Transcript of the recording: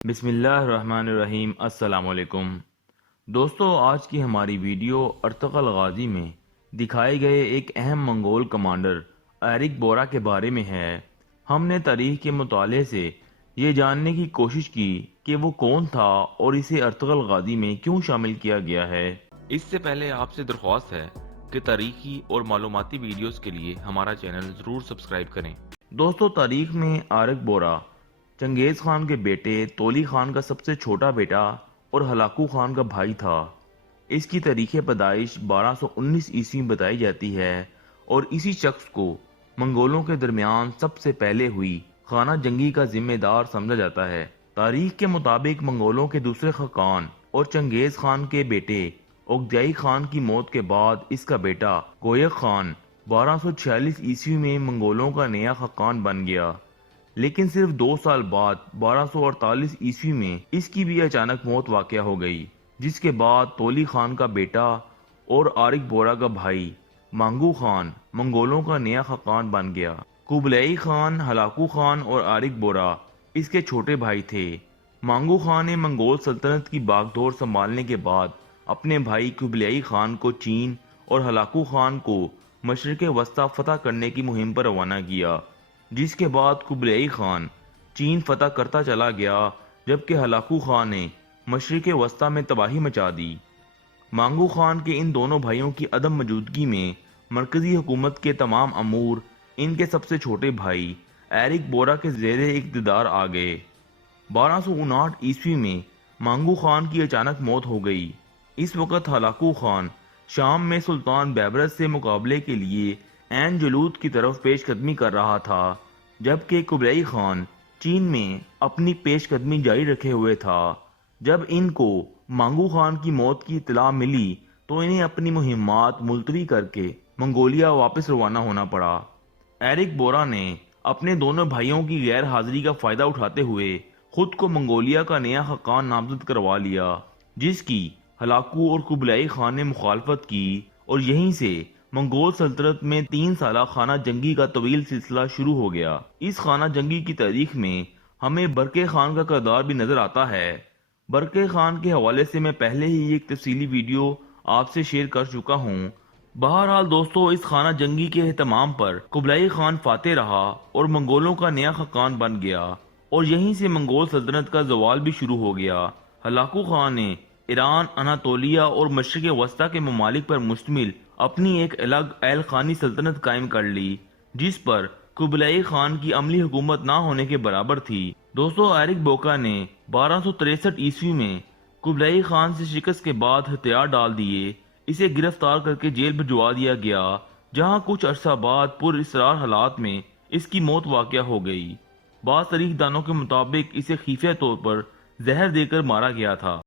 بسم اللہ الرحمن الرحیم۔ السلام علیکم دوستو، آج کی ہماری ویڈیو ارطغرل غازی میں دکھائے گئے ایک اہم منگول کمانڈر ایرک بورا کے بارے میں ہے۔ ہم نے تاریخ کے مطالعے سے یہ جاننے کی کوشش کی کہ وہ کون تھا اور اسے ارطغرل غازی میں کیوں شامل کیا گیا ہے۔ اس سے پہلے آپ سے درخواست ہے کہ تاریخی اور معلوماتی ویڈیوز کے لیے ہمارا چینل ضرور سبسکرائب کریں۔ دوستو، تاریخ میں ایرک بورا چنگیز خان کے بیٹے تولی خان کا سب سے چھوٹا بیٹا اور ہلاکو خان کا بھائی تھا۔ اس کی تاریخ پیدائش 1219 عیسوی میں بتائی جاتی ہے اور اسی شخص کو منگولوں کے درمیان سب سے پہلے ہوئی خانہ جنگی کا ذمہ دار سمجھا جاتا ہے۔ تاریخ کے مطابق منگولوں کے دوسرے خاقان اور چنگیز خان کے بیٹے اوگدیائی خان کی موت کے بعد اس کا بیٹا گویک خان 1246 عیسوی میں منگولوں کا نیا خاقان بن گیا، لیکن صرف 2 سال بعد 1248 عیسوی میں اس کی بھی اچانک موت واقع ہو گئی، جس کے بعد تولی خان کا بیٹا اور ایرک بورا کا بھائی مانگو خان منگولوں کا نیا خاقان بن گیا۔ قبلیائی خان، ہلاکو خان اور ایرک بورا اس کے چھوٹے بھائی تھے۔ مانگو خان نے منگول سلطنت کی باغ ڈور سنبھالنے کے بعد اپنے بھائی قبلیائی خان کو چین اور ہلاکو خان کو مشرق وسطی فتح کرنے کی مہم پر روانہ کیا، جس کے بعد قبلیائی خان چین فتح کرتا چلا گیا جبکہ ہلاکو خان نے مشرق وسطی میں تباہی مچا دی۔ مانگو خان کے ان دونوں بھائیوں کی عدم موجودگی میں مرکزی حکومت کے تمام امور ان کے سب سے چھوٹے بھائی ایرک بورا کے زیر اقتدار آ گئے۔ 1259 عیسوی میں مانگو خان کی اچانک موت ہو گئی۔ اس وقت ہلاکو خان شام میں سلطان بیبرس سے مقابلے کے لیے عین جالوت کی طرف پیش قدمی کر رہا تھا، جبکہ قبلیائی خان چین میں اپنی پیش قدمی جاری رکھے ہوئے تھا۔ جب ان کو مانگو خان کی موت کی اطلاع ملی تو انہیں اپنی مہمات ملتوی کر کے منگولیا واپس روانہ ہونا پڑا۔ ایرک بورا نے اپنے دونوں بھائیوں کی غیر حاضری کا فائدہ اٹھاتے ہوئے خود کو منگولیا کا نیا خاقان نامزد کروا لیا، جس کی ہلاکو اور قبلیائی خان نے مخالفت کی، اور یہیں سے منگول سلطنت میں 3 سالہ خانہ جنگی کا طویل سلسلہ شروع ہو گیا۔ اس خانہ جنگی کی تاریخ میں ہمیں برقع خان کا کردار بھی نظر آتا ہے۔ برقع خان کے حوالے سے میں پہلے ہی ایک تفصیلی ویڈیو آپ سے شیئر کر چکا ہوں۔ بہرحال دوستو، اس خانہ جنگی کے اہتمام پر قبلیائی خان فاتح رہا اور منگولوں کا نیا خاقان بن گیا، اور یہیں سے منگول سلطنت کا زوال بھی شروع ہو گیا۔ ہلاکو خان نے ایران، اناطولیہ اور مشرق وسطی کے ممالک پر مشتمل اپنی ایک الگ ایل خانی سلطنت قائم کر لی، جس پر قبلیائی خان کی عملی حکومت نہ ہونے کے برابر تھی۔ دوستو، ایرک بورا نے 1263 عیسوی میں قبلیائی خان سے شکست کے بعد ہتھیار ڈال دیے، اسے گرفتار کر کے جیل بھجوا دیا گیا، جہاں کچھ عرصہ بعد پر اسرار حالات میں اس کی موت واقع ہو گئی۔ بعض تاریخ دانوں کے مطابق اسے خفیہ طور پر زہر دے کر مارا گیا تھا۔